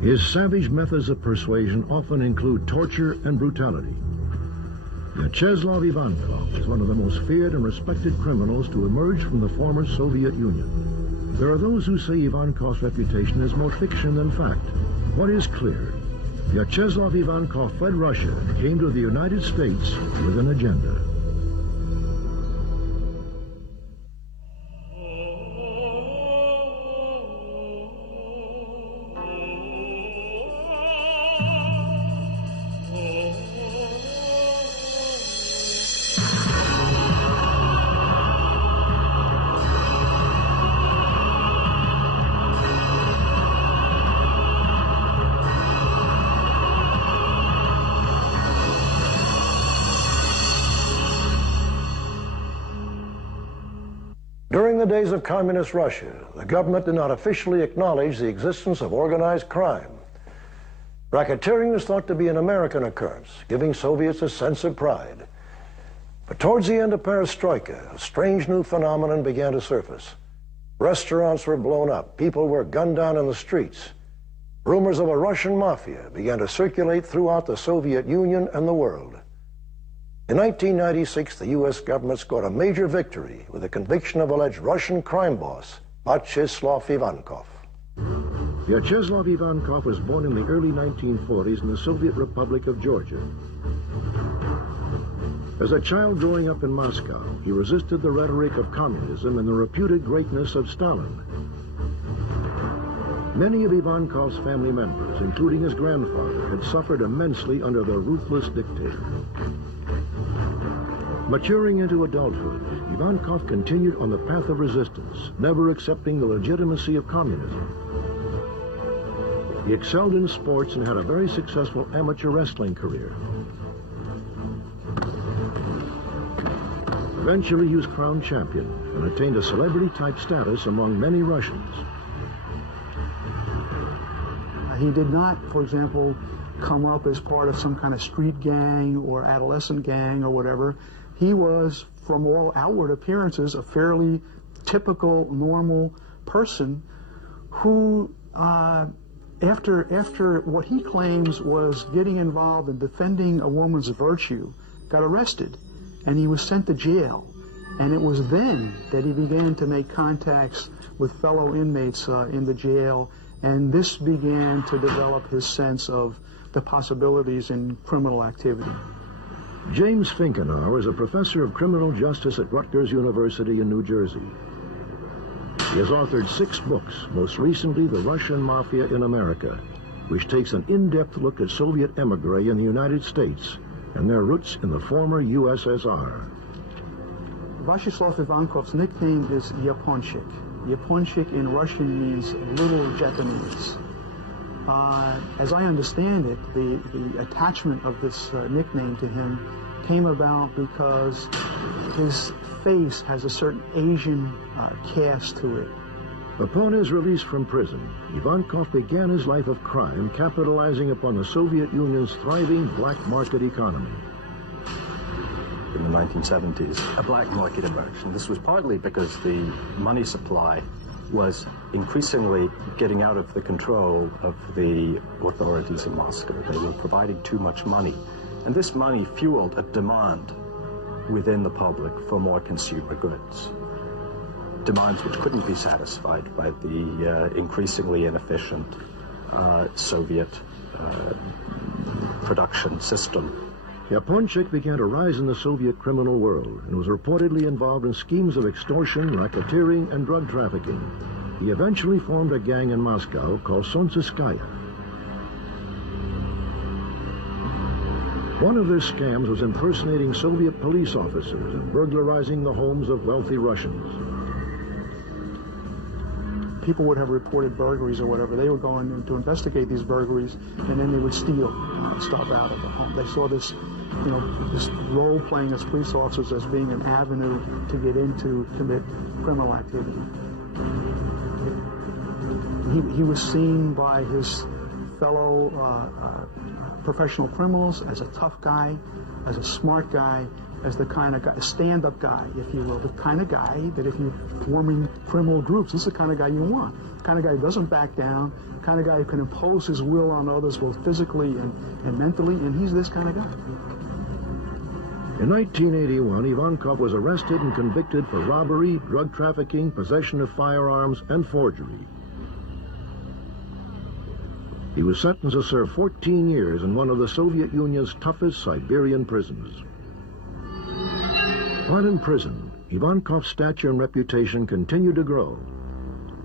His savage methods of persuasion often include torture and brutality. Vyacheslav Ivankov is one of the most feared and respected criminals to emerge from the former Soviet Union. There are those who say Ivankov's reputation is more fiction than fact. What is clear? Vyacheslav Ivankov fled Russia and came to the United States with an agenda. During the days of communist Russia, the government did not officially acknowledge the existence of organized crime. Racketeering was thought to be an American occurrence, giving Soviets a sense of pride. But towards the end of perestroika, a strange new phenomenon began to surface. Restaurants were blown up, people were gunned down in the streets. Rumors of a Russian mafia began to circulate throughout the Soviet Union and the world. In 1996, the U.S. government scored a major victory with the conviction of alleged Russian crime boss, Vyacheslav Ivankov. Vyacheslav Ivankov was born in the early 1940s in the Soviet Republic of Georgia. As a child growing up in Moscow, he resisted the rhetoric of communism and the reputed greatness of Stalin. Many of Ivankov's family members, including his grandfather, had suffered immensely under the ruthless dictator. Maturing into adulthood, Ivankov continued on the path of resistance, never accepting the legitimacy of communism. He excelled in sports and had a very successful amateur wrestling career. Eventually, he was crowned champion and attained a celebrity-type status among many Russians. He did not, for example, come up as part of some kind of street gang or adolescent gang or whatever. He was, from all outward appearances, a fairly typical, normal person who, after what he claims was getting involved in defending a woman's virtue, got arrested, and he was sent to jail. And it was then that he began to make contacts with fellow inmates in the jail, and this began to develop his sense of the possibilities in criminal activity. James Finkenauer is a professor of criminal justice at Rutgers University in New Jersey. He has authored 6 books, most recently The Russian Mafia in America, which takes an in-depth look at Soviet emigre in the United States and their roots in the former USSR. Vyacheslav Ivankov's nickname is Yaponchik. Yaponchik in Russian means little Japanese. As I understand it, the attachment of this nickname to him came about because his face has a certain Asian cast to it. Upon his release from prison, Ivankov began his life of crime, capitalizing upon the Soviet Union's thriving black market economy. In the 1970s, a black market emerged, and this was partly because the money supply was increasingly getting out of the control of the authorities in Moscow. They were providing too much money, and this money fueled a demand within the public for more consumer goods. Demands which couldn't be satisfied by the increasingly inefficient Soviet production system. Yaponchik began to rise in the Soviet criminal world and was reportedly involved in schemes of extortion, racketeering, and drug trafficking. He eventually formed a gang in Moscow called Solntsevskaya. One of their scams was impersonating Soviet police officers and burglarizing the homes of wealthy Russians. People would have reported burglaries or whatever. They were going in to investigate these burglaries, and then they would steal stuff out of the home. They saw this, this role playing as police officers as being an avenue to get into, commit criminal activity. He was seen by his fellow professional criminals as a tough guy, as a smart guy, as the kind of guy, a stand-up guy, if you will, the kind of guy that if you're forming criminal groups, this is the kind of guy you want. The kind of guy who doesn't back down, the kind of guy who can impose his will on others both physically and mentally, and he's this kind of guy. In 1981, Ivankov was arrested and convicted for robbery, drug trafficking, possession of firearms, and forgery. He was sentenced to serve 14 years in one of the Soviet Union's toughest Siberian prisons. While in prison, Ivankov's stature and reputation continued to grow.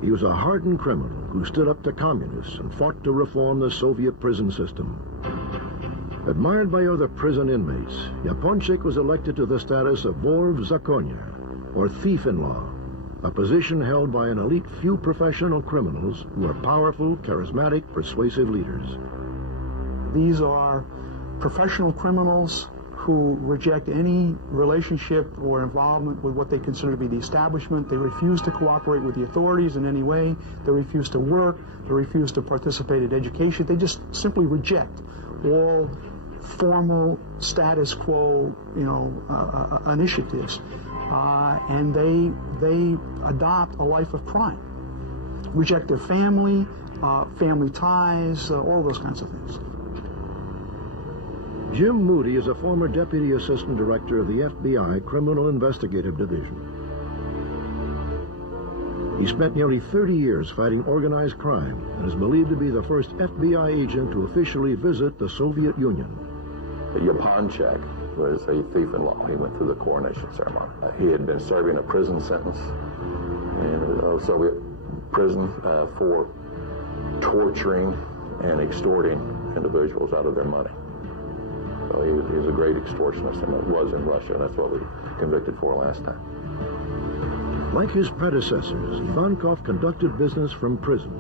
He was a hardened criminal who stood up to communists and fought to reform the Soviet prison system. Admired by other prison inmates, Yaponchik was elected to the status of Vor v Zakonie, or thief-in-law, a position held by an elite few professional criminals who are powerful, charismatic, persuasive leaders. These are professional criminals who reject any relationship or involvement with what they consider to be the establishment. They refuse to cooperate with the authorities in any way. They refuse to work. They refuse to participate in education. They just simply reject all formal status quo, initiatives, and they adopt a life of crime. Reject their family, family ties, all those kinds of things. Jim Moody is a former Deputy Assistant Director of the FBI Criminal Investigative Division. He spent nearly 30 years fighting organized crime and is believed to be the first FBI agent to officially visit the Soviet Union. Yaponchik was a thief-in-law. He went through the coronation ceremony. He had been serving a prison sentence in a Soviet prison for torturing and extorting individuals out of their money. So he was a great extortionist, and it was in Russia, and that's what we convicted for last time. Like his predecessors, Ivankov conducted business from prison.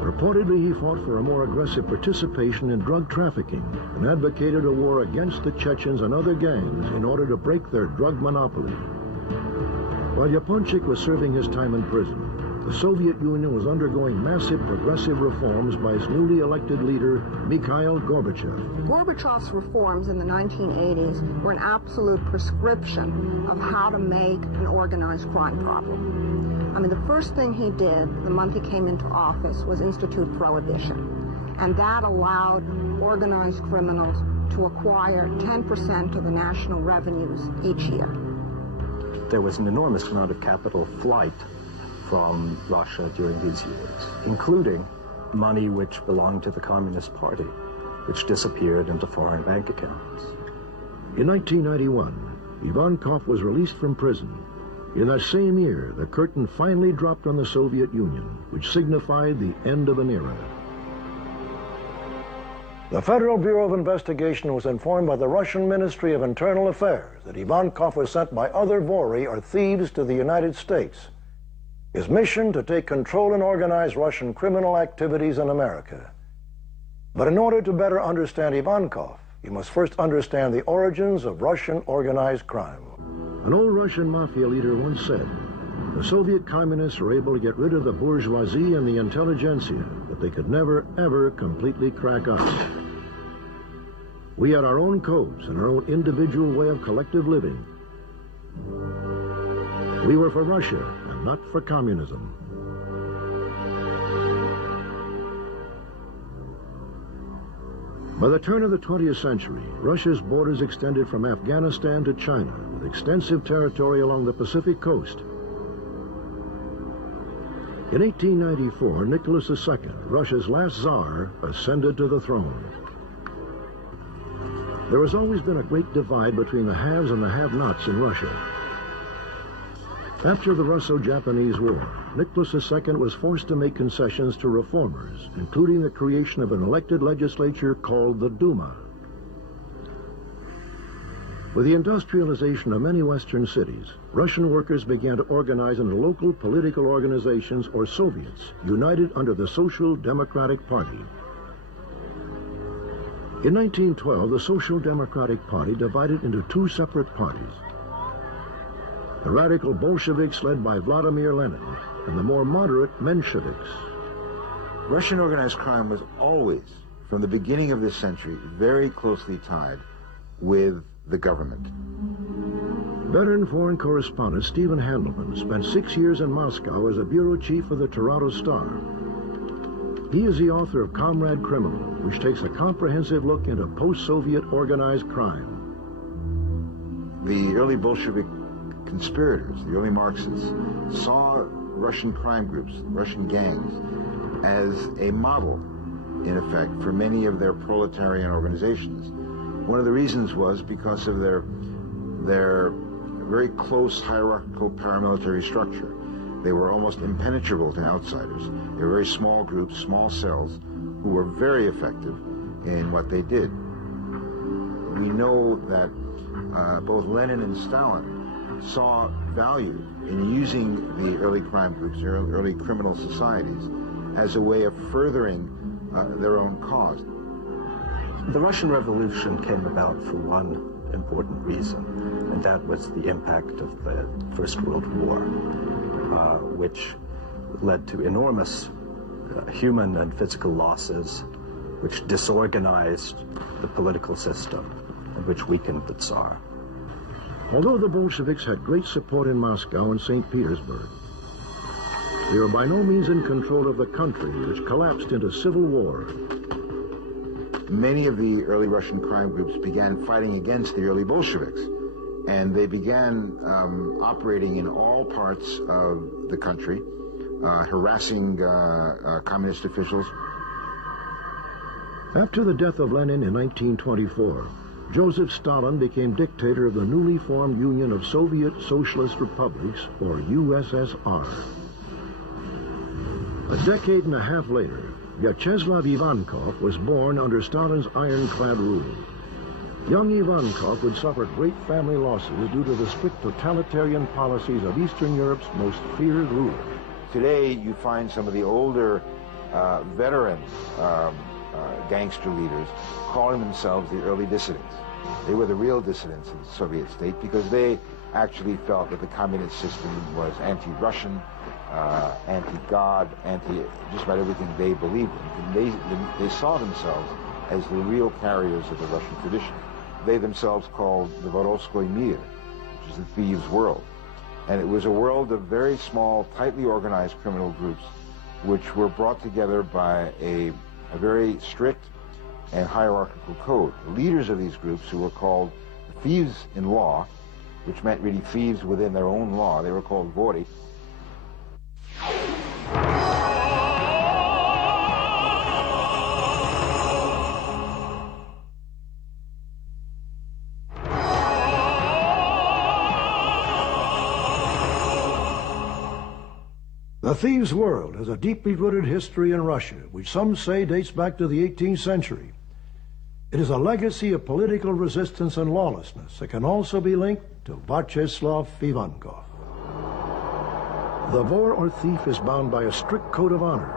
Reportedly, he fought for a more aggressive participation in drug trafficking and advocated a war against the Chechens and other gangs in order to break their drug monopoly. While Yaponchik was serving his time in prison, the Soviet Union was undergoing massive progressive reforms by its newly elected leader, Mikhail Gorbachev. Gorbachev's reforms in the 1980s were an absolute prescription of how to make an organized crime problem. I mean, the first thing he did the month he came into office was institute prohibition. And that allowed organized criminals to acquire 10% of the national revenues each year. There was an enormous amount of capital flight from Russia during these years, including money which belonged to the Communist Party, which disappeared into foreign bank accounts. In 1991, Ivankov was released from prison. In that same year, the curtain finally dropped on the Soviet Union, which signified the end of an era. The Federal Bureau of Investigation was informed by the Russian Ministry of Internal Affairs that Ivankov was sent by other Vori, or thieves, to the United States. His mission to take control and organize Russian criminal activities in America. But in order to better understand Ivankov, you must first understand the origins of Russian organized crime. An old Russian mafia leader once said, the Soviet communists were able to get rid of the bourgeoisie and the intelligentsia, but they could never, ever completely crack us. We had our own codes and our own individual way of collective living. We were for Russia, and not for communism. By the turn of the 20th century, Russia's borders extended from Afghanistan to China, with extensive territory along the Pacific coast. In 1894, Nicholas II, Russia's last Tsar, ascended to the throne. There has always been a great divide between the haves and the have-nots in Russia. After the Russo-Japanese War, Nicholas II was forced to make concessions to reformers, including the creation of an elected legislature called the Duma. With the industrialization of many Western cities, Russian workers began to organize into local political organizations, or Soviets, united under the Social Democratic Party. In 1912, the Social Democratic Party divided into two separate parties. The radical Bolsheviks led by Vladimir Lenin, and the more moderate Mensheviks. Russian organized crime was always, from the beginning of this century, very closely tied with the government. Veteran foreign correspondent Stephen Handelman spent 6 years in Moscow as a bureau chief for the Toronto Star. He is the author of Comrade Criminal, which takes a comprehensive look into post-Soviet organized crime. The early Bolshevik conspirators, the early Marxists, saw Russian crime groups, Russian gangs, as a model, in effect, for many of their proletarian organizations. One of the reasons was because of their very close hierarchical paramilitary structure. They were almost impenetrable to outsiders. They were very small groups, small cells, who were very effective in what they did. We know that both Lenin and Stalin saw value in using the early crime groups, early criminal societies, as a way of furthering their own cause. The Russian Revolution came about for one important reason, and that was the impact of the First World War, which led to enormous human and physical losses, which disorganized the political system, and which weakened the Tsar. Although the Bolsheviks had great support in Moscow and St. Petersburg, they were by no means in control of the country, which collapsed into civil war. Many of the early Russian crime groups began fighting against the early Bolsheviks, and they began operating in all parts of the country, harassing communist officials. After the death of Lenin in 1924, Joseph Stalin became dictator of the newly formed Union of Soviet Socialist Republics, or USSR. A decade and a half later, Vyacheslav Ivankov was born under Stalin's ironclad rule. Young Ivankov would suffer great family losses due to the strict totalitarian policies of Eastern Europe's most feared ruler. Today, you find some of the older veteran gangster leaders calling themselves the early dissidents. They were the real dissidents of the Soviet state because they actually felt that the communist system was anti-Russian, anti-God, just about everything they believed in. They saw themselves as the real carriers of the Russian tradition. They themselves called the Vorovskoy Mir, which is the thieves' world. And it was a world of very small, tightly organized criminal groups which were brought together by a very strict and hierarchical code. The leaders of these groups, who were called thieves in law, which meant really thieves within their own law, they were called vori. The thieves' world has a deeply rooted history in Russia, which some say dates back to the 18th century. It is a legacy of political resistance and lawlessness that can also be linked to Vyacheslav Ivankov. The vor or thief is bound by a strict code of honor.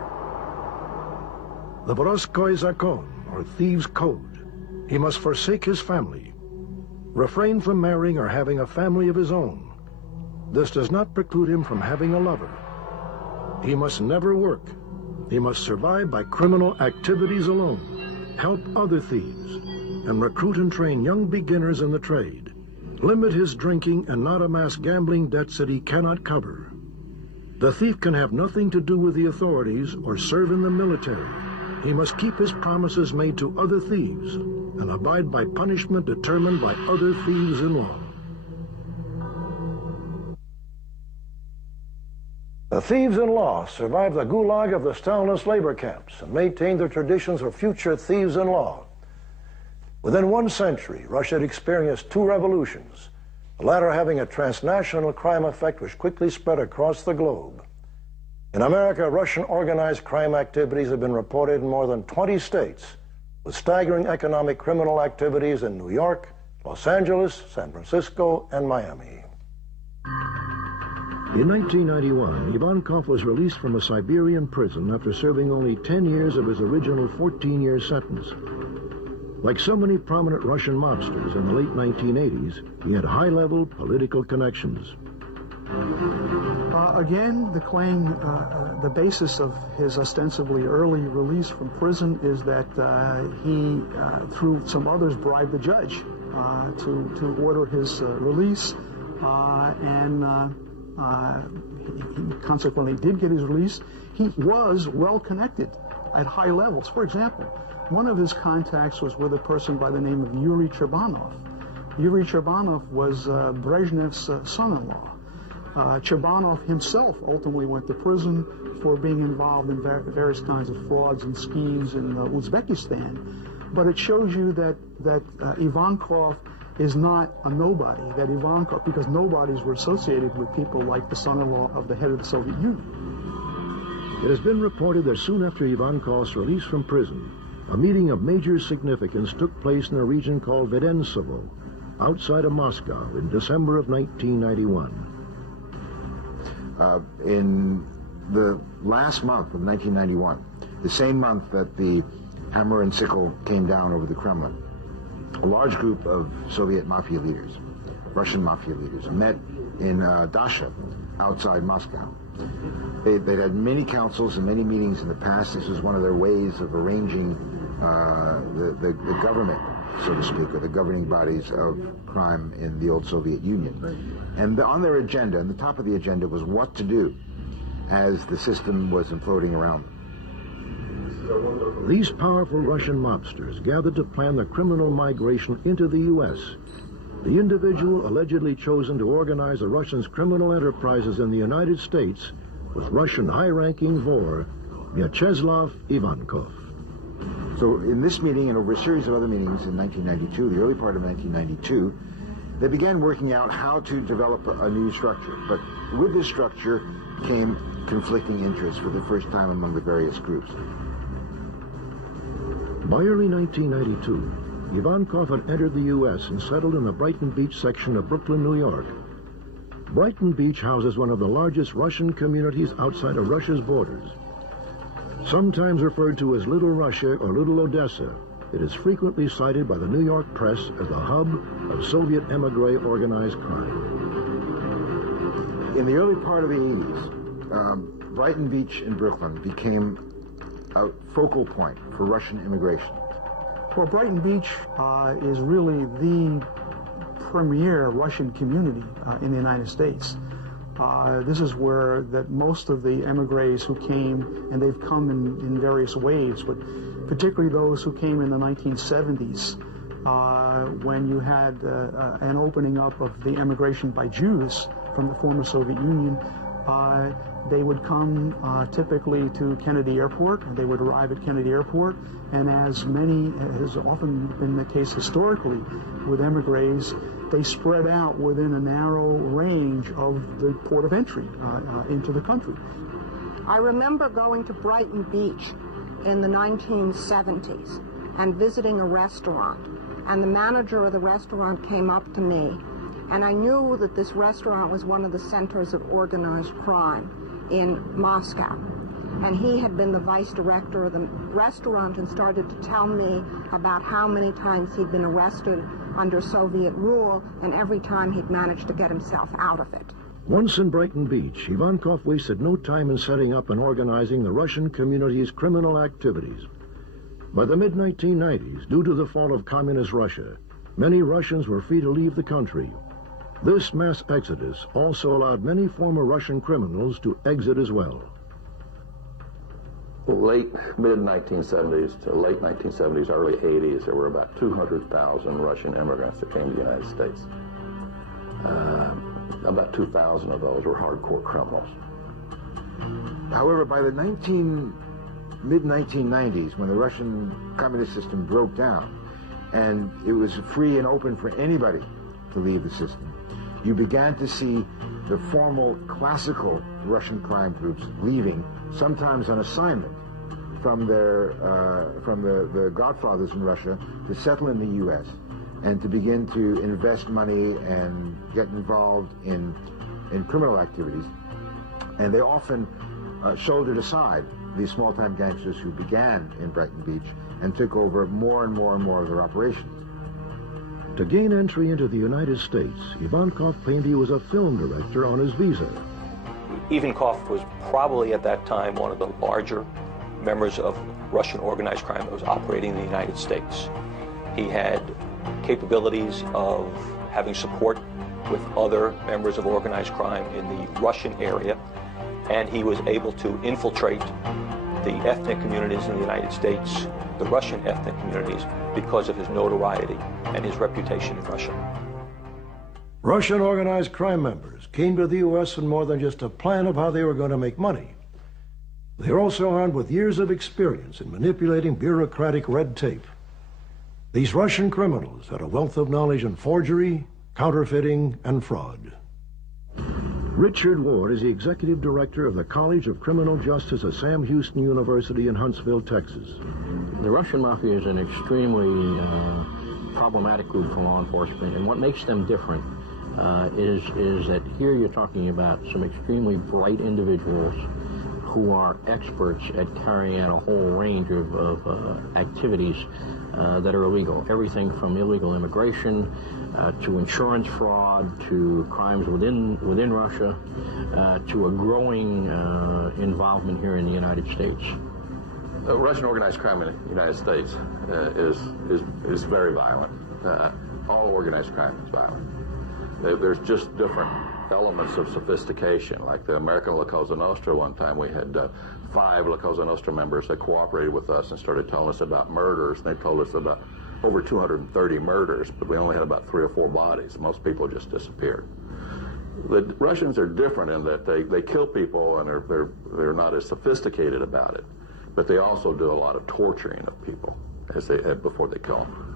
The Vorovskoy Zakon, or thieves' code. He must forsake his family, refrain from marrying or having a family of his own. This does not preclude him from having a lover. He must never work. He must survive by criminal activities alone, help other thieves, and recruit and train young beginners in the trade. Limit his drinking and not amass gambling debts that he cannot cover. The thief can have nothing to do with the authorities or serve in the military. He must keep his promises made to other thieves and abide by punishment determined by other thieves in law. The thieves in law survived the gulag of the Stalinist labor camps and maintained their traditions of future thieves in law. Within 1 century, Russia had experienced 2 revolutions, the latter having a transnational crime effect which quickly spread across the globe. In America, Russian organized crime activities have been reported in more than 20 states, with staggering economic criminal activities in New York, Los Angeles, San Francisco, and Miami. In 1991, Ivankov was released from a Siberian prison after serving only 10 years of his original 14-year sentence. Like so many prominent Russian mobsters in the late 1980s, he had high-level political connections. Again, the claim, the basis of his ostensibly early release from prison is that he, through some others, bribed the judge to order his release. he consequently did get his release. He was well connected at high levels. For example, one of his contacts was with a person by the name of Yuri Cherbanov. Yuri Cherbanov was Brezhnev's son-in-law. Cherbanov himself ultimately went to prison for being involved in various kinds of frauds and schemes in Uzbekistan. But it shows you that Ivankov is not a nobody, that Ivankov, because nobodies were associated with people like the son-in-law of the head of the Soviet Union. It has been reported that soon after Ivankov's release from prison, a meeting of major significance took place in a region called Vedensevo, outside of Moscow, in December of 1991. In the last month of 1991, the same month that the hammer and sickle came down over the Kremlin, a large group of Soviet mafia leaders, Russian mafia leaders, met in Dasha, outside Moscow. They'd had many councils and many meetings in the past. This was one of their ways of arranging the government, so to speak, or the governing bodies of crime in the old Soviet Union. And on their agenda, on the top of the agenda, was what to do as the system was imploding around them. These powerful Russian mobsters gathered to plan the criminal migration into the U.S. The individual allegedly chosen to organize the Russians' criminal enterprises in the United States was Russian high-ranking Vor Vyacheslav Ivankov. So in this meeting and over a series of other meetings in 1992, the early part of 1992, they began working out how to develop a new structure. But with this structure came conflicting interests for the first time among the various groups. By early 1992, Ivankov had entered the U.S. and settled in the Brighton Beach section of Brooklyn, New York. Brighton Beach houses one of the largest Russian communities outside of Russia's borders. Sometimes referred to as Little Russia or Little Odessa, it is frequently cited by the New York press as the hub of Soviet emigre organized crime. In the early part of the 80s, Brighton Beach in Brooklyn became a focal point for Russian immigration. Well, Brighton Beach is really the premier Russian community in the United States. This is where most of the emigres who came, and they've come in various waves, but particularly those who came in the 1970s, when you had an opening up of the emigration by Jews from the former Soviet Union. They would come typically to Kennedy Airport, and they would arrive at Kennedy Airport, and as has often been the case historically with emigres, they spread out within a narrow range of the port of entry into the country. I remember going to Brighton Beach in the 1970s and visiting a restaurant, and the manager of the restaurant came up to me, and I knew that this restaurant was one of the centers of organized crime in Moscow. And he had been the vice director of the restaurant and started to tell me about how many times he'd been arrested under Soviet rule, and every time he'd managed to get himself out of it. Once in Brighton Beach, Ivankov wasted no time in setting up and organizing the Russian community's criminal activities. By the mid-1990s, due to the fall of communist Russia, many Russians were free to leave the country. This mass exodus also allowed many former Russian criminals to exit as well. Late mid-1970s to late 1970s, early 80s, there were about 200,000 Russian immigrants that came to the United States. About 2,000 of those were hardcore criminals. However, by the mid-1990s, when the Russian communist system broke down and it was free and open for anybody to leave the system, you began to see the formal classical Russian crime groups leaving, sometimes on assignment from the Godfathers in Russia, to settle in the U.S. and to begin to invest money and get involved in criminal activities. And they often shouldered aside these small-time gangsters who began in Brighton Beach and took over more and more and more of their operations. To gain entry into the United States, Ivankov claimed he was a film director on his visa. Ivankov was probably at that time one of the larger members of Russian organized crime that was operating in the United States. He had capabilities of having support with other members of organized crime in the Russian area, and he was able to infiltrate the ethnic communities in the United States, the Russian ethnic communities, because of his notoriety and his reputation in Russia. Russian organized crime members came to the U.S. with more than just a plan of how they were going to make money. They were also armed with years of experience in manipulating bureaucratic red tape. These Russian criminals had a wealth of knowledge in forgery, counterfeiting, and fraud. Richard Ward is the executive director of the College of Criminal Justice at Sam Houston University in Huntsville, Texas. The Russian Mafia is an extremely problematic group for law enforcement, and what makes them different is that here you're talking about some extremely bright individuals who are experts at carrying out a whole range of activities that are illegal. Everything from illegal immigration to insurance fraud, to crimes within Russia, to a growing involvement here in the United States. Russian organized crime in the United States is very violent. All organized crime is violent. There's just different elements of sophistication. Like the American La Cosa Nostra, one time we had 5 La Cosa Nostra members that cooperated with us and started telling us about murders. And they told us about over 230 murders, but we only had about 3 or 4 bodies. Most people just disappeared. The Russians are different in that they kill people and they're not as sophisticated about it, but they also do a lot of torturing of people before they kill them.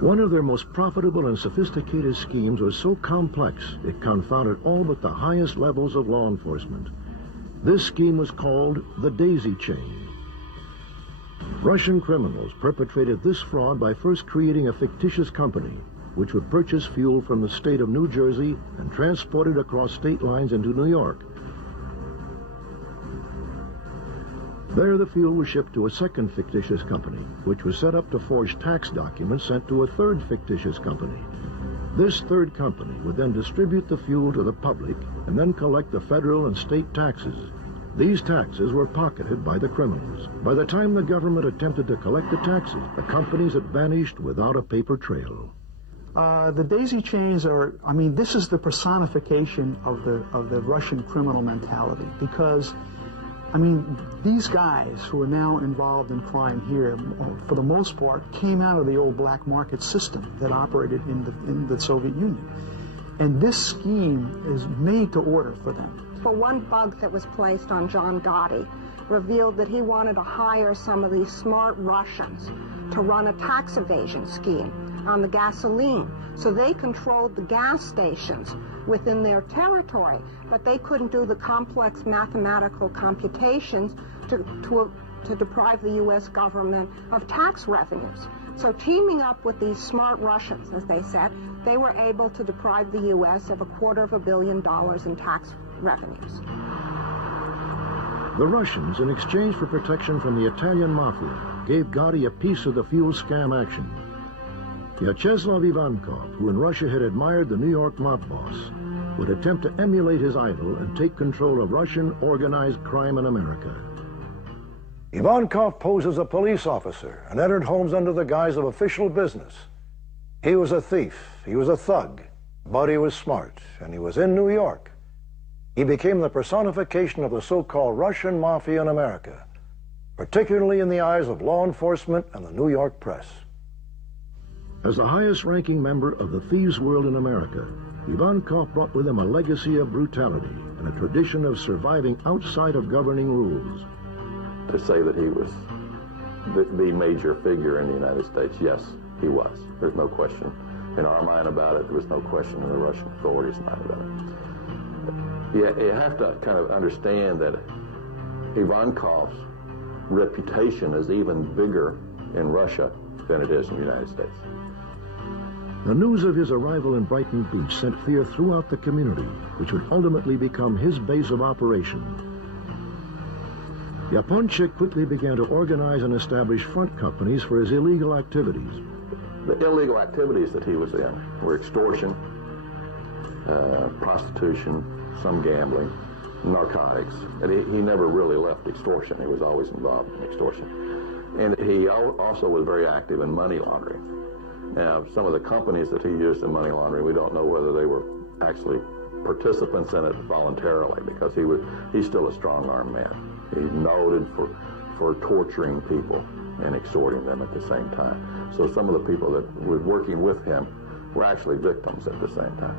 One of their most profitable and sophisticated schemes was so complex it confounded all but the highest levels of law enforcement. This scheme was called the daisy chain. Russian criminals perpetrated this fraud by first creating a fictitious company which would purchase fuel from the state of New Jersey and transport it across state lines into New York. There, the fuel was shipped to a second fictitious company, which was set up to forge tax documents sent to a third fictitious company. This third company would then distribute the fuel to the public and then collect the federal and state taxes. These taxes were pocketed by the criminals. By the time the government attempted to collect the taxes, the companies had vanished without a paper trail. The daisy chains are, I mean, this is the personification of the Russian criminal mentality, because I mean, these guys who are now involved in crime here, for the most part, came out of the old black market system that operated in the Soviet Union. And this scheme is made to order for them. For one bug that was placed on John Gotti revealed that he wanted to hire some of these smart Russians to run a tax evasion scheme on the gasoline. So they controlled the gas stations within their territory, but they couldn't do the complex mathematical computations to deprive the U.S. government of tax revenues. So teaming up with these smart Russians, as they said, they were able to deprive the U.S. of $250 million in tax revenues. The Russians, in exchange for protection from the Italian mafia, gave Gotti a piece of the fuel scam action. Vyacheslav Ivankov, who in Russia had admired the New York mob boss, would attempt to emulate his idol and take control of Russian organized crime in America. Ivankov posed as a police officer and entered homes under the guise of official business. He was a thief, he was a thug, but he was smart, and he was in New York. He became the personification of the so-called Russian mafia in America, particularly in the eyes of law enforcement and the New York press. As the highest-ranking member of the thieves' world in America, Ivankov brought with him a legacy of brutality and a tradition of surviving outside of governing rules. To say that he was the major figure in the United States, yes, he was. There's no question in our mind about it. There was no question in the Russian authorities' mind about it. You have to kind of understand that Ivankov's reputation is even bigger in Russia than it is in the United States. The news of his arrival in Brighton Beach sent fear throughout the community, which would ultimately become his base of operation. Yaponchik quickly began to organize and establish front companies for his illegal activities. The illegal activities that he was in were extortion, prostitution, some gambling, narcotics. And he never really left extortion. He was always involved in extortion. And he also was very active in money laundering. Now, some of the companies that he used in money laundering, we don't know whether they were actually participants in it voluntarily, because he's still a strong-armed man. He's noted for torturing people and extorting them at the same time. So some of the people that were working with him were actually victims at the same time.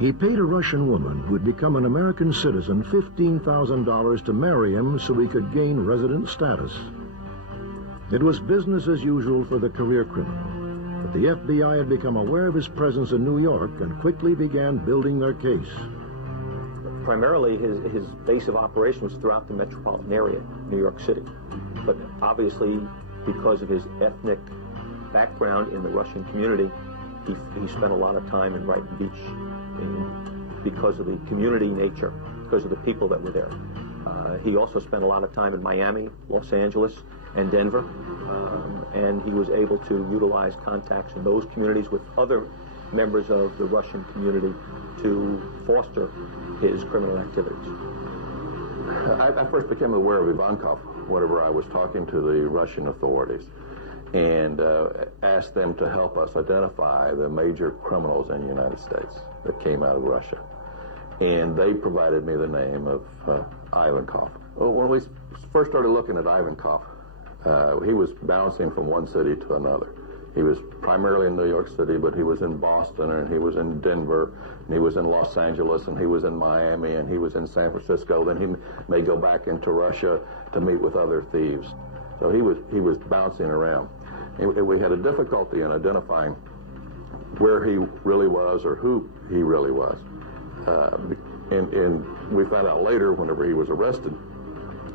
He paid a Russian woman who had become an American citizen $15,000 to marry him so he could gain resident status. It was business as usual for the career criminal, but the FBI had become aware of his presence in New York and quickly began building their case. Primarily, his base of operation was throughout the metropolitan area, New York City. But obviously, because of his ethnic background in the Russian community, he spent a lot of time in Brighton Beach, because of the community nature, because of the people that were there. He also spent a lot of time in Miami, Los Angeles, and Denver, and he was able to utilize contacts in those communities with other members of the Russian community to foster his criminal activities. I first became aware of Ivankov whenever I was talking to the Russian authorities and asked them to help us identify the major criminals in the United States that came out of Russia. And they provided me the name of Ivankov. When we first started looking at Ivankov, he was bouncing from one city to another. He was primarily in New York City, but he was in Boston, and he was in Denver, and he was in Los Angeles, and he was in Miami, and he was in San Francisco. Then he may go back into Russia to meet with other thieves. So he was bouncing around. And we had a difficulty in identifying where he really was or who he really was. And we found out later, whenever he was arrested,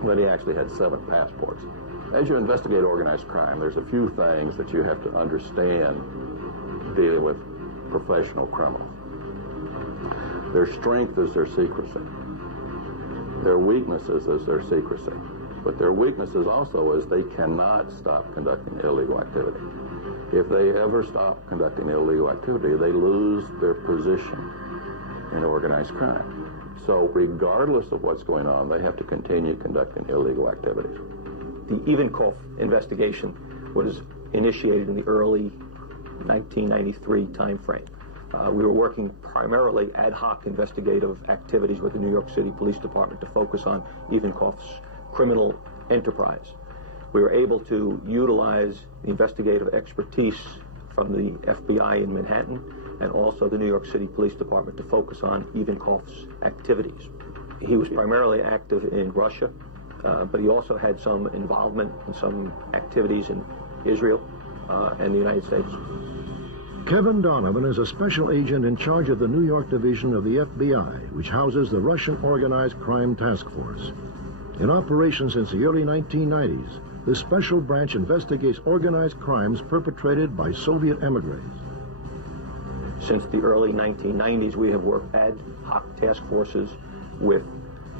that he actually had 7 passports. As you investigate organized crime, there's a few things that you have to understand dealing with professional criminals. Their strength is their secrecy. Their weaknesses is their secrecy. But their weaknesses also is they cannot stop conducting illegal activity. If they ever stop conducting illegal activity, they lose their position in organized crime. So regardless of what's going on, they have to continue conducting illegal activities. The Ivankov investigation was initiated in the early 1993 timeframe. We were working primarily ad hoc investigative activities with the New York City Police Department to focus on Ivankov's criminal enterprise. We were able to utilize the investigative expertise from the FBI in Manhattan and also the New York City Police Department to focus on Ivankov's activities. He was primarily active in Russia, but he also had some involvement in some activities in Israel and the United States. Kevin Donovan is a special agent in charge of the New York division of the FBI, which houses the Russian Organized Crime Task Force. In operation since the early 1990s, this special branch investigates organized crimes perpetrated by Soviet emigres. Since the early 1990s, we have worked ad hoc task forces with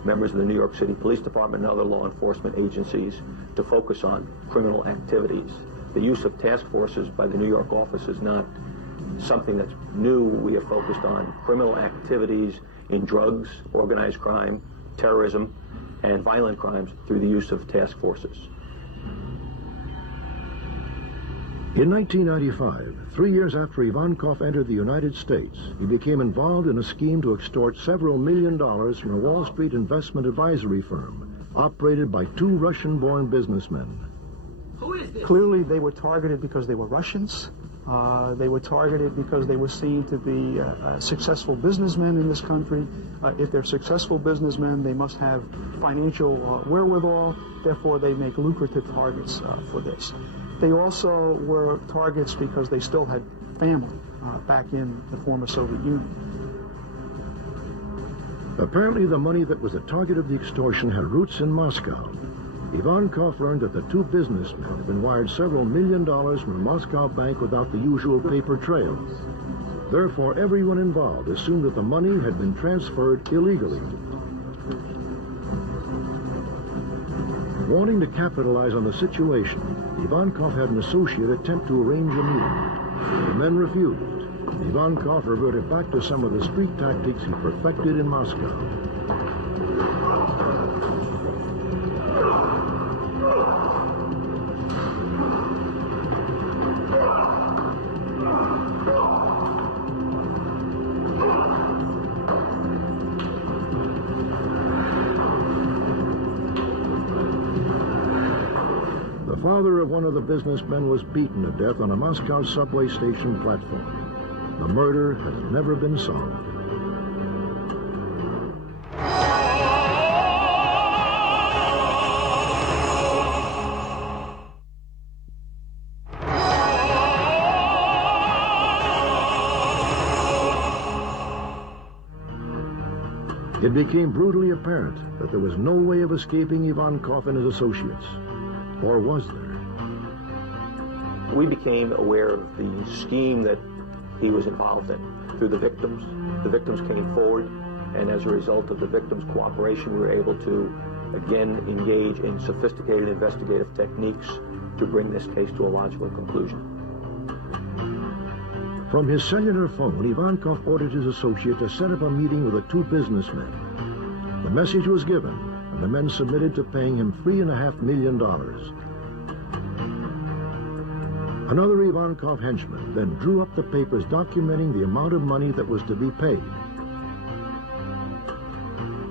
members of the New York City Police Department and other law enforcement agencies to focus on criminal activities. The use of task forces by the New York office is not something that's new. We have focused on criminal activities in drugs, organized crime, terrorism, and violent crimes through the use of task forces. In 1995, 3 years after Ivankov entered the United States, he became involved in a scheme to extort several $1 million from a Wall Street investment advisory firm operated by 2 Russian-born businessmen. Clearly, they were targeted because they were Russians. They were targeted because they were seen to be successful businessmen in this country. If they're successful businessmen, they must have financial wherewithal. Therefore, they make lucrative targets for this. They also were targets because they still had family back in the former Soviet Union. Apparently, the money that was the target of the extortion had roots in Moscow. Ivankov learned that the 2 businessmen had been wired several $1 million from a Moscow bank without the usual paper trails. Therefore, everyone involved assumed that the money had been transferred illegally. Wanting to capitalize on the situation, Ivankov had an associate attempt to arrange a meeting. The men refused. Ivankov reverted back to some of the street tactics he perfected in Moscow. The father of one of the businessmen was beaten to death on a Moscow subway station platform. The murder has never been solved. It became brutally apparent that there was no way of escaping Ivankov and his associates. Or was there? We became aware of the scheme that he was involved in through the victims. The victims came forward, and as a result of the victims' cooperation, we were able to again engage in sophisticated investigative techniques to bring this case to a logical conclusion. From his cellular phone, Ivankov ordered his associate to set up a meeting with the two businessmen. The message was given, and the men submitted to paying him $3.5 million. Another Ivankov henchman then drew up the papers documenting the amount of money that was to be paid.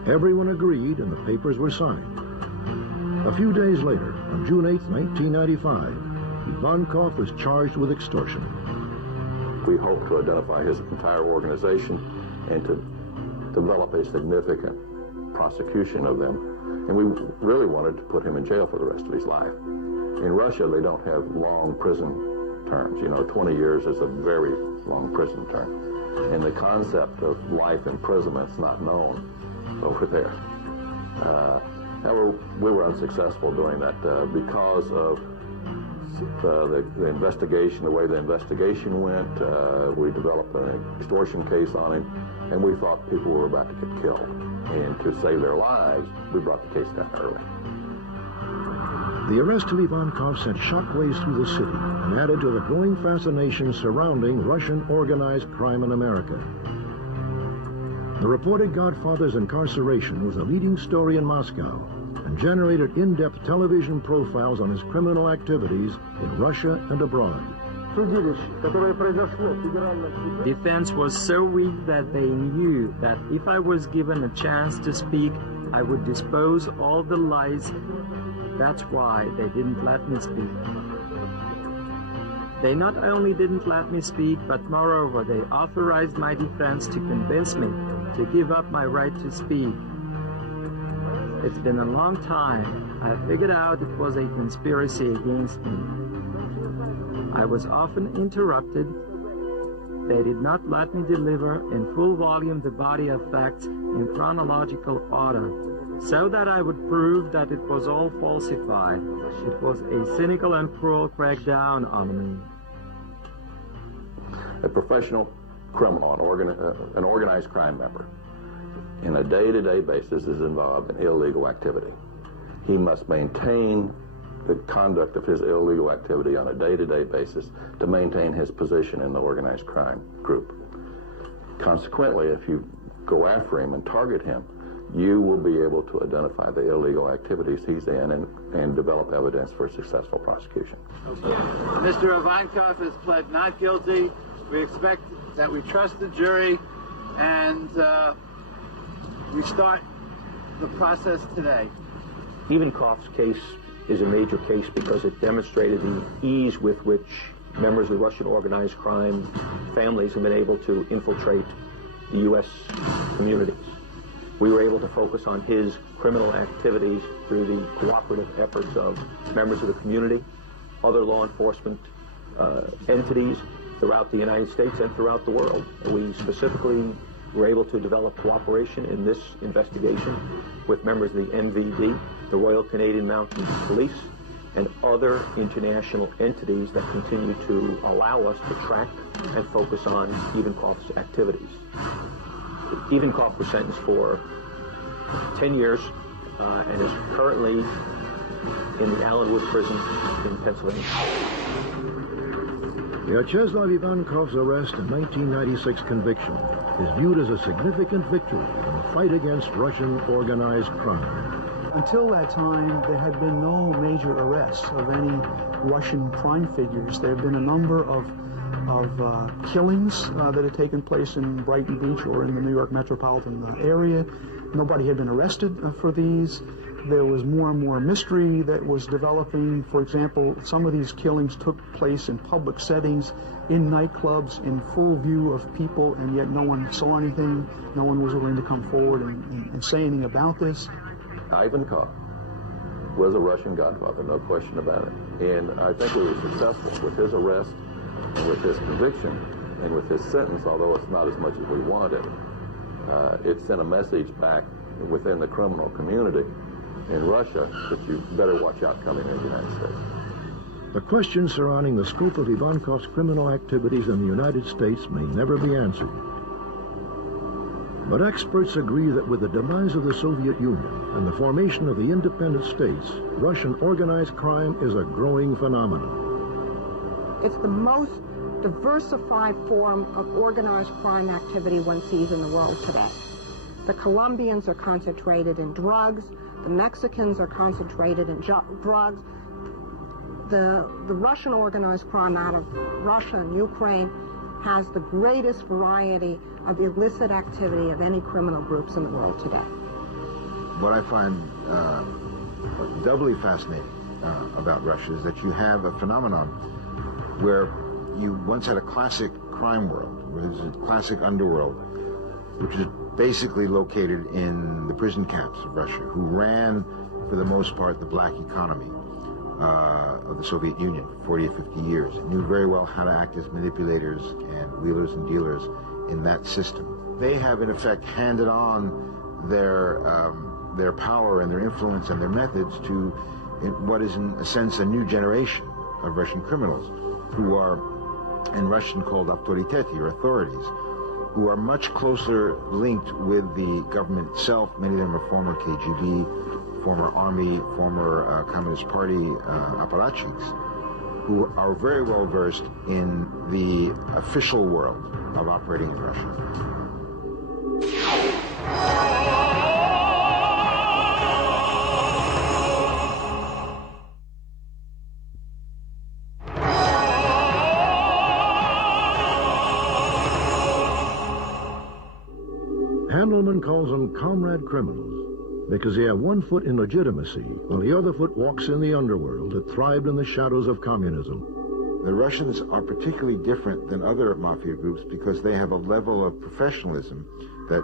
Everyone agreed, and the papers were signed. A few days later, on June 8, 1995, Ivankov was charged with extortion. We hope to identify his entire organization and to develop a significant prosecution of them. And we really wanted to put him in jail for the rest of his life. In Russia, they don't have long prison terms. 20 years is a very long prison term. And the concept of life imprisonment is not known over there. However, we were unsuccessful doing that because of the investigation, the way the investigation went. We developed an extortion case on him, and we thought people were about to get killed. And to save their lives, we brought the case down early. The arrest of Ivankov sent shockwaves through the city and added to the growing fascination surrounding Russian organized crime in America. The reported Godfather's incarceration was a leading story in Moscow and generated in-depth television profiles on his criminal activities in Russia and abroad. Defense was so weak that they knew that if I was given a chance to speak, I would dispose all the lies. That's why they didn't let me speak. They not only didn't let me speak, but moreover, they authorized my defense to convince me to give up my right to speak. It's been a long time. I figured out it was a conspiracy against me. I was often interrupted. They did not let me deliver in full volume the body of facts in chronological order, so that I would prove that it was all falsified. It was a cynical and cruel crackdown on me. A professional criminal, an organized crime member, in a day-to-day basis is involved in illegal activity. He must maintain the conduct of his illegal activity on a day-to-day basis to maintain his position in the organized crime group. Consequently, if you go after him and target him, you will be able to identify the illegal activities he's in and develop evidence for successful prosecution. Mr. Ivankov has pled not guilty. We expect that we trust the jury, and we start the process today. Ivankov's case is a major case because it demonstrated the ease with which members of Russian organized crime families have been able to infiltrate the U.S. communities. We were able to focus on his criminal activities through the cooperative efforts of members of the community, other law enforcement entities throughout the United States and throughout the world. We specifically were able to develop cooperation in this investigation with members of the NVD, the Royal Canadian Mounted Police, and other international entities that continue to allow us to track and focus on Ivankov's activities. Ivankov was sentenced for 10 years and is currently in the Allenwood prison in Pennsylvania. Vyacheslav Ivankov's arrest and 1996 conviction is viewed as a significant victory in the fight against Russian organized crime. Until that time, there had been no major arrests of any Russian crime figures. There have been a number of killings that had taken place in Brighton Beach or in the New York metropolitan area. Nobody had been arrested for these. There was more and more mystery that was developing. For example, some of these killings took place in public settings, in nightclubs, in full view of people, and yet no one saw anything. No one was willing to come forward and say anything about this. Ivankov was a Russian godfather, no question about it. And I think we were successful with his arrest and with his conviction and with his sentence, although it's not as much as we wanted. It sent a message back within the criminal community in Russia that you better watch out coming into the United States. The questions surrounding the scope of Ivankov's criminal activities in the United States may never be answered. But experts agree that with the demise of the Soviet Union and the formation of the independent states, Russian organized crime is a growing phenomenon. It's the most diversified form of organized crime activity one sees in the world today. The Colombians are concentrated in drugs. The Mexicans are concentrated in drugs. The Russian organized crime out of Russia and Ukraine has the greatest variety of illicit activity of any criminal groups in the world today. What I find doubly fascinating about Russia is that you have a phenomenon where you once had a classic crime world, where there's a classic underworld, which is basically located in the prison camps of Russia, who ran, for the most part, the black economy of the Soviet Union for 40 or 50 years. It knew very well how to act as manipulators and wheelers and dealers in that system. They have, in effect, handed on their power and their influence and their methods to what is, in a sense, a new generation of Russian criminals who are, in Russian, called autoriteti, or authorities, who are much closer linked with the government itself. Many of them are former KGB, former army, former Communist Party apparatchiks, who are very well versed in the official world of operating in Russia. Handelman calls them comrade criminals because they have one foot in legitimacy while the other foot walks in the underworld that thrived in the shadows of communism. The Russians are particularly different than other mafia groups because they have a level of professionalism that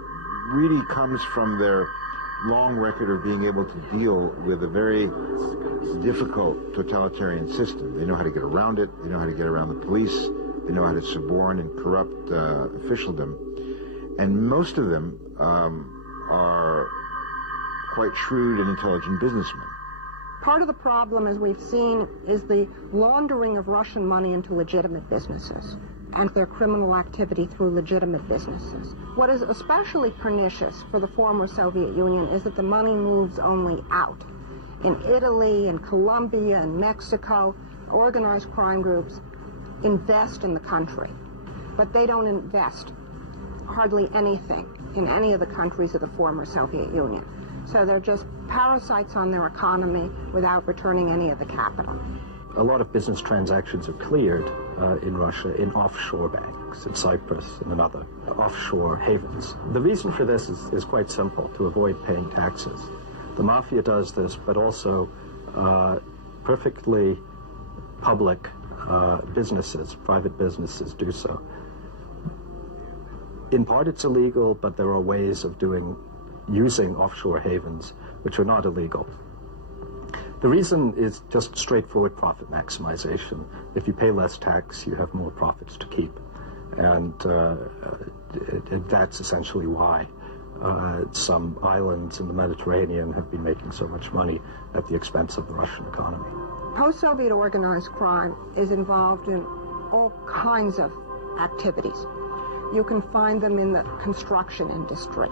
really comes from their long record of being able to deal with a very difficult totalitarian system. They know how to get around it, they know how to get around the police, they know how to suborn and corrupt officialdom. And most of them are quite shrewd and intelligent businessmen. Part of the problem, as we've seen, is the laundering of Russian money into legitimate businesses and their criminal activity through legitimate businesses. What is especially pernicious for the former Soviet Union is that the money moves only out. In Italy, in Colombia, in Mexico, organized crime groups invest in the country, but they don't invest hardly anything in any of the countries of the former Soviet Union. So they're just parasites on their economy without returning any of the capital. A lot of business transactions are cleared in Russia in offshore banks, in Cyprus and in other offshore havens. The reason for this is quite simple: to avoid paying taxes. The mafia does this, but also perfectly public businesses, private businesses do so. In part it's illegal, but there are ways of using offshore havens which are not illegal. The reason is just straightforward profit maximization. If you pay less tax, you have more profits to keep. And that's essentially why some islands in the Mediterranean have been making so much money at the expense of the Russian economy. Post-Soviet organized crime is involved in all kinds of activities. You can find them in the construction industry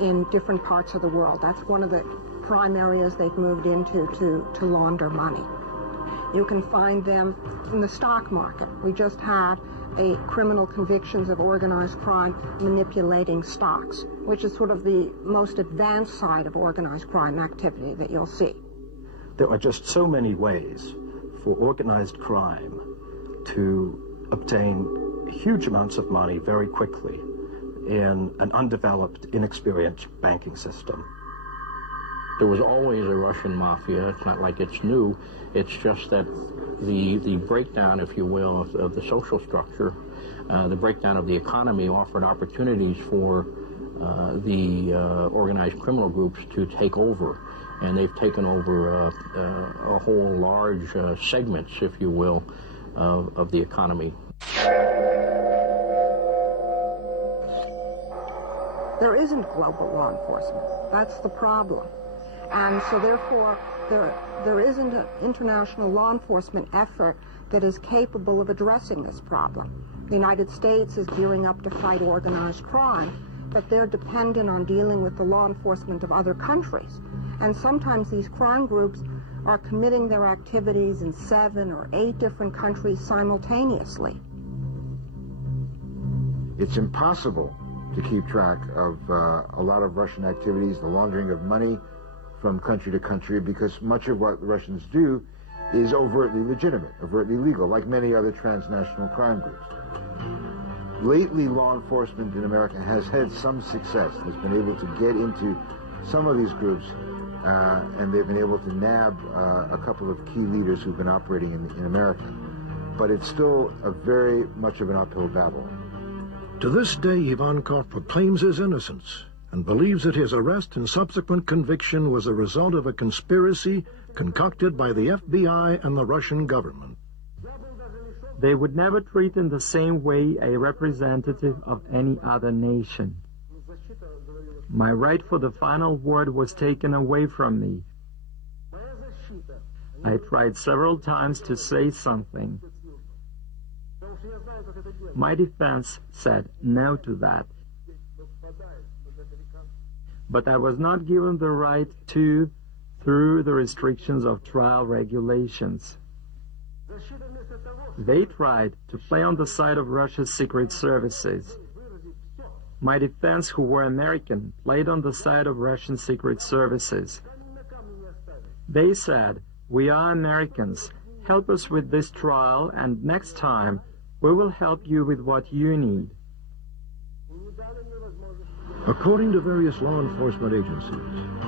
in different parts of the world. That's one of the prime areas they've moved into to launder money. You can find them in the stock market. We just had a criminal convictions of organized crime manipulating stocks, which is sort of the most advanced side of organized crime activity that you'll see. There are just so many ways for organized crime to obtain huge amounts of money very quickly in an undeveloped, inexperienced banking system. There was always a Russian mafia. It's not like it's new. It's just that the breakdown, if you will, of the social structure, the breakdown of the economy offered opportunities for the organized criminal groups to take over. And they've taken over a whole large segments, if you will, of the economy. There isn't global law enforcement. That's the problem. And so therefore, there isn't an international law enforcement effort that is capable of addressing this problem. The United States is gearing up to fight organized crime, but they're dependent on dealing with the law enforcement of other countries. And sometimes these crime groups are committing their activities in 7 or 8 different countries simultaneously. It's impossible to keep track of a lot of Russian activities, the laundering of money from country to country, because much of what the Russians do is overtly legitimate, overtly legal, like many other transnational crime groups. Lately, law enforcement in America has had some success, has been able to get into some of these groups, and they've been able to nab a couple of key leaders who've been operating in America. But it's still very much of an uphill battle. To this day, Ivankov proclaims his innocence and believes that his arrest and subsequent conviction was a result of a conspiracy concocted by the FBI and the Russian government. They would never treat in the same way a representative of any other nation. My right for the final word was taken away from me. I tried several times to say something. My defense said no to that. But I was not given the right to through the restrictions of trial regulations. They tried to play on the side of Russia's secret services. My defense, who were American, played on the side of Russian secret services. They said, "We are Americans. Help us with this trial, and next time we will help you with what you need." According to various law enforcement agencies,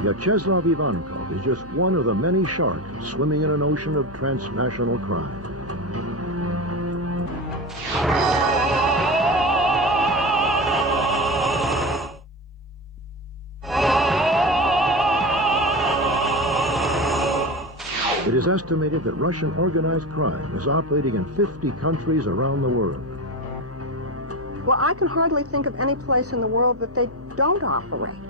Vyacheslav Ivankov is just one of the many sharks swimming in an ocean of transnational crime. It is estimated that Russian organized crime is operating in 50 countries around the world. Well, I can hardly think of any place in the world that they don't operate.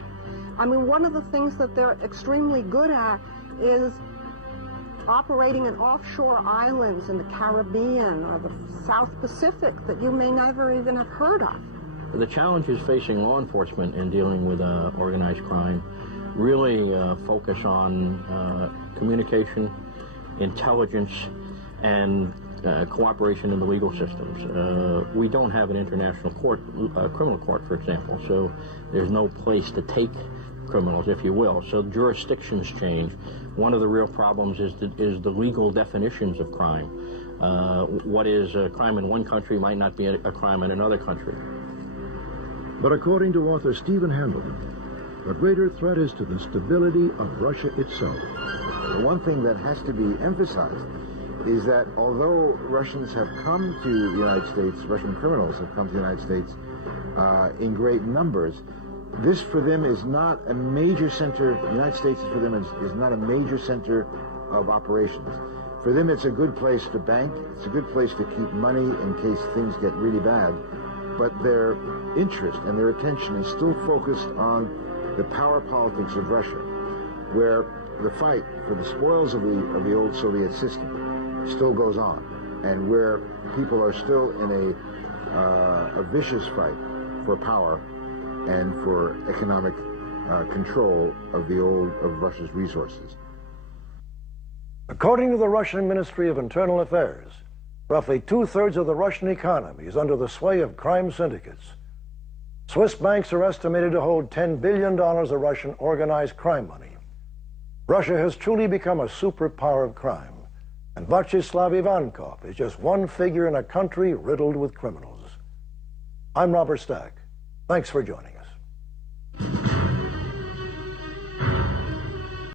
I mean, one of the things that they're extremely good at is operating in offshore islands in the Caribbean or the South Pacific that you may never even have heard of. The challenges facing law enforcement in dealing with organized crime really focus on communication, intelligence, and cooperation in the legal systems. We don't have an international court, criminal court, for example, so there's no place to take criminals, if you will. So jurisdictions change. One of the real problems is the legal definitions of crime. What is a crime in one country might not be a crime in another country. But according to author Stephen Handelman, the greater threat is to the stability of Russia itself. The one thing that has to be emphasized is that although Russians have come to the United States, Russian criminals have come to the United States in great numbers, this for them is not a major center. The United States for them is not a major center of operations. For them, it's a good place to bank. It's a good place to keep money in case things get really bad. But their interest and their attention is still focused on the power politics of Russia, where the fight for the spoils of the old Soviet system still goes on, and where people are still in a vicious fight for power and for economic control of Russia's resources. According to the Russian Ministry of Internal Affairs, roughly 2/3 of the Russian economy is under the sway of crime syndicates. Swiss banks are estimated to hold $10 billion of Russian organized crime money. Russia has truly become a superpower of crime, and Vyacheslav Ivankov is just one figure in a country riddled with criminals. I'm Robert Stack. Thanks for joining us.